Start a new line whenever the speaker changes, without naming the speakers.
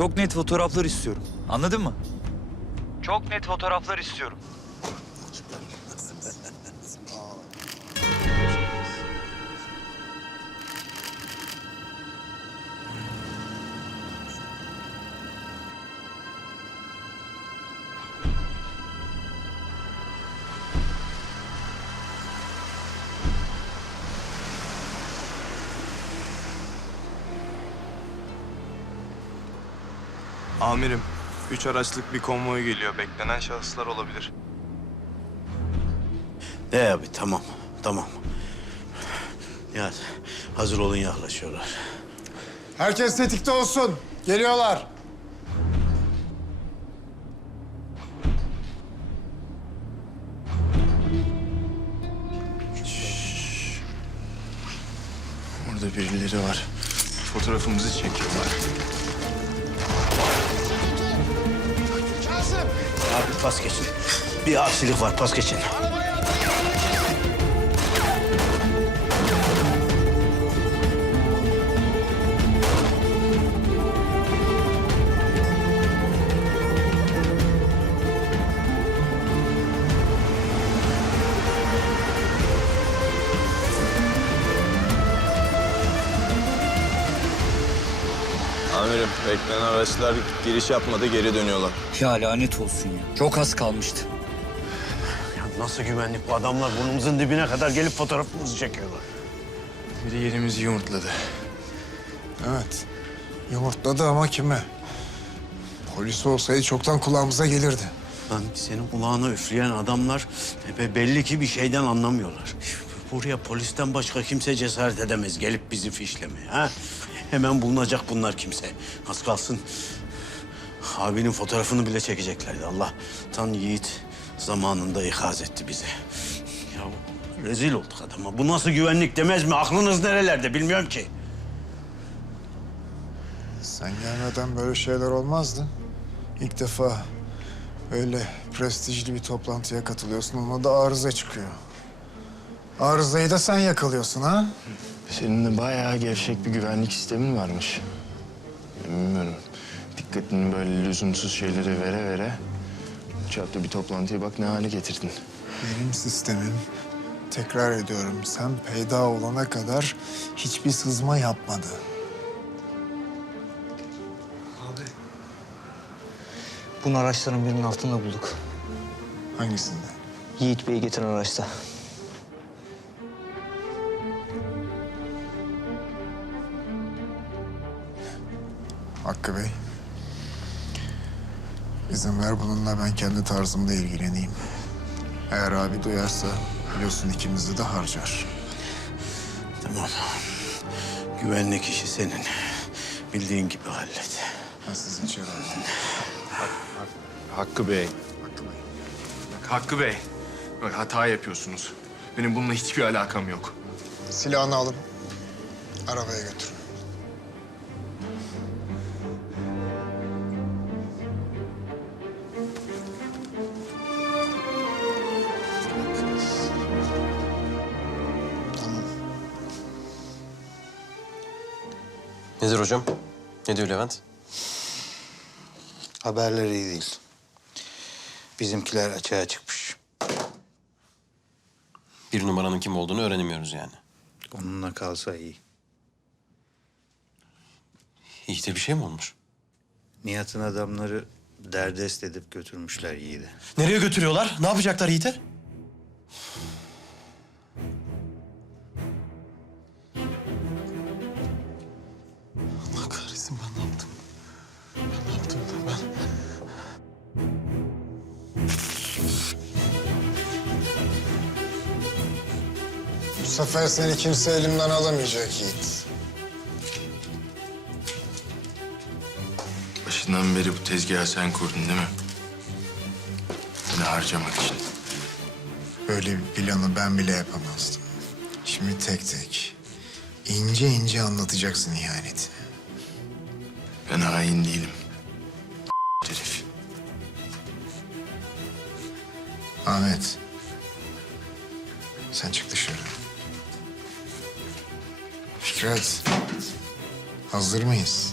Çok net fotoğraflar istiyorum. Anladın mı? Çok net fotoğraflar istiyorum.
Amirim, üç araçlık bir konvoy geliyor. Beklenen şahıslar olabilir.
De abi tamam, tamam. Ya hazır olun yaklaşıyorlar.
Herkes tetikte olsun. Geliyorlar.
Orada birileri var. Fotoğrafımızı çekiyorlar. Pas geçin. Bir aksilik var pas geçin.
Amirim, beklenen araçlar giriş yapmadı, geri dönüyorlar.
Ya lanet olsun ya. Çok az kalmıştı. Ya nasıl güvenlik bu adamlar burnumuzun dibine kadar gelip fotoğrafımızı çekiyorlar. Biri yerimizi yumurtladı.
Evet. Yumurtladı ama kime? Polis olsaydı çoktan kulağımıza gelirdi.
Lan senin kulağına üfleyen adamlar be- belli ki bir şeyden anlamıyorlar. Buraya polisten başka kimse cesaret edemez gelip bizi fişlemeye. Ha? Hemen bulunacak bunlar kimse. Az kalsın abinin fotoğrafını bile çekeceklerdi. Allah tan yiğit zamanında ikaz etti bizi. Ya rezil olduk adama. Bu nasıl güvenlik demez mi? Aklınız nerelerde bilmiyorum ki.
Sen gelmeden böyle şeyler olmazdı. İlk defa öyle prestijli bir toplantıya katılıyorsun. Ona da arıza çıkıyor. Arızayı da sen yakalıyorsun ha?
Senin de bayağı gevşek bir güvenlik sistemin varmış. Bilmiyorum. Dikkatini böyle lüzumsuz şeylere vere vere... ...çapta bir toplantıya bak ne hale getirdin.
Benim sistemim, tekrar ediyorum, sen peyda olana kadar hiçbir sızma yapmadı.
Bunu araçların birinin altında bulduk. Hangisinde? Yiğit Bey'i getiren araçta.
Hakkı Bey. İzin ver bununla ben kendi tarzımda ilgileneyim. Eğer abi duyarsa biliyorsun ikimizi de harcar.
Tamam. Güvenlik işi senin. Bildiğin gibi hallet. Ben sizi içeri alayım.
Hakkı Bey. Hakkı Bey. Bak Hakkı Bey, bak hata yapıyorsunuz. Benim bununla hiçbir alakam yok.
Silahını alın. Arabaya götürün.
Nedir hocam? Ne diyor Levent?
Haberler iyi değil. Bizimkiler açığa çıkmış.
Bir numaranın kim olduğunu öğrenemiyoruz yani.
Onunla kalsa iyi.
Yiğit'e bir şey mi olmuş?
Nihat'ın adamları derdest edip götürmüşler Yiğit'i.
Nereye götürüyorlar? Ne yapacaklar Yiğit'e?
Sefer seni kimse elimden alamayacak Yiğit.
Başından beri bu tezgahı sen kurdun değil mi? Beni harcamak için.
Böyle bir planı ben bile yapamazdım. Şimdi tek tek, ince ince anlatacaksın ihanetini.
Ben hain değilim. Herif.
Ahmet, sen çık dışarı. Fikret, hazır mıyız?